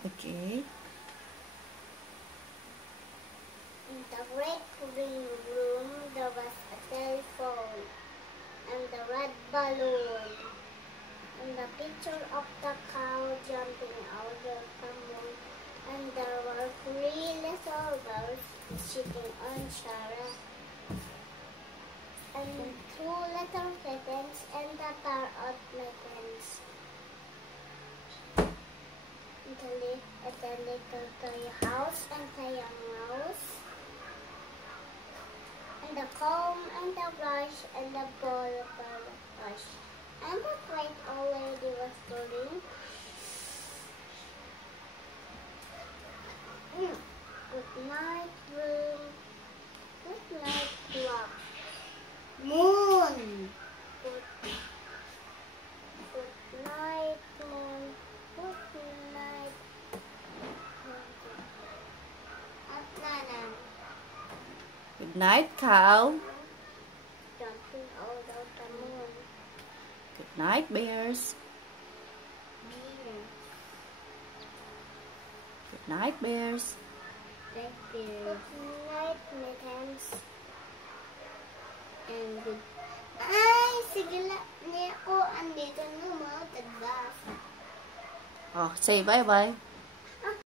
Okay. In the great living room, there was a telephone and a red balloon and a picture of the cow jumping out of the moon, and there were 3 little girls sitting on chairs and 2 little kittens and a pair of mittens. And a little toy house and a young mouse, and a comb and a brush and a ball of brush. And the great old lady was calling, good night, room. Good night, clock. Moon. Good night, moon. Good night. At Nana. Good night, cow. Jumping out of the moon. Good night, bears. Good night, bears. Good night, mittens. And good... Ay, sige lang. Hindi ako andito na mga tagbasa. Oh, say bye-bye.